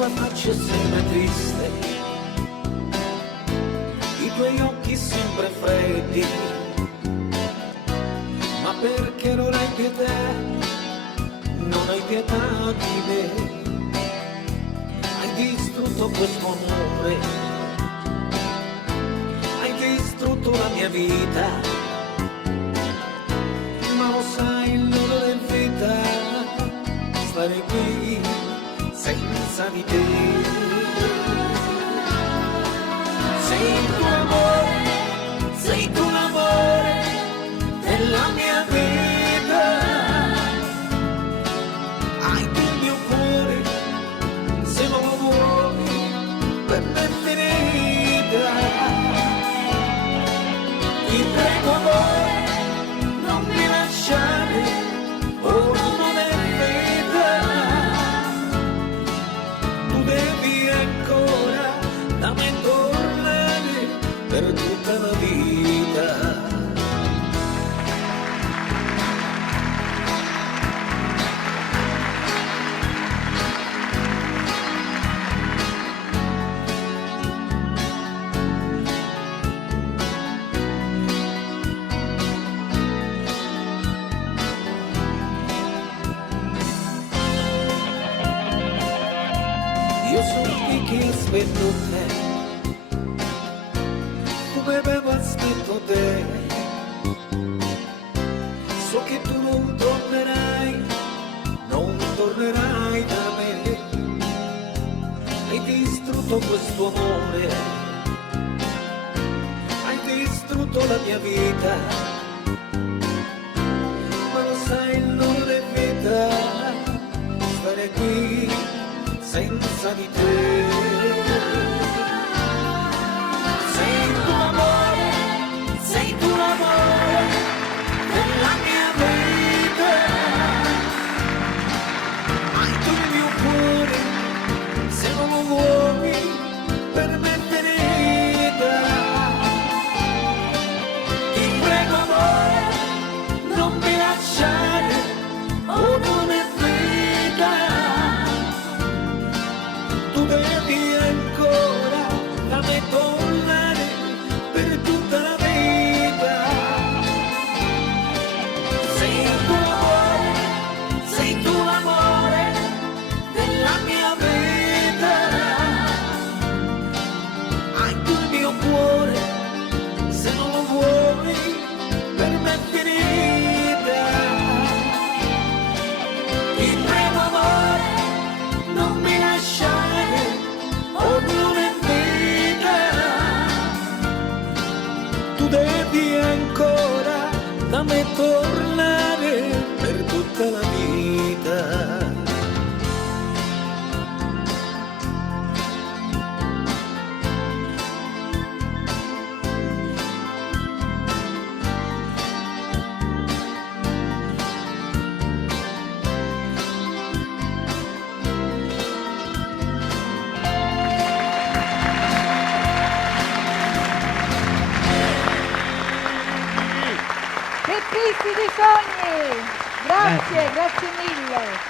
tua faccia è sempre triste, i tuoi occhi sempre freddi, ma perché non hai pietà, non hai pietà di me. Hai distrutto questo amore, hai distrutto la mia vita, ma lo sai il loro è vita, stare qui senza di te. Sei tu amore, sei tu l'amore della mia vita, hai tu il mio cuore, se non lo vuoi per me è finita. Ti prego amore, non mi lasciare, ora non è vita, tu devi ancora da me tornare per tutta la vita. Io sono qui che aspetto te, come avevo aspetto te. So che tu non tornerai, non tornerai da me. Hai distrutto questo amore, hai distrutto la mia vita, ma lo sai non è vita, stare qui senza di te. Sei tu amore, sei tu l'amore della mia vita, hai tu il mio cuore, se non lo vuoi per me è finita. Ti prego amore, non mi lasciare, oh non è vita, tu devi ancora da me tornare per tutta la vita. Sei tu amore, sei tu l'amore della mia vita, hai tu il mio cuore, se non lo vuoi per me è finita. Ti prego amore, non mi lasciare, ognuno è vita, tu devi ancora da me tornare per tutta la vita. Peppisti di sogni! Grazie, grazie mille!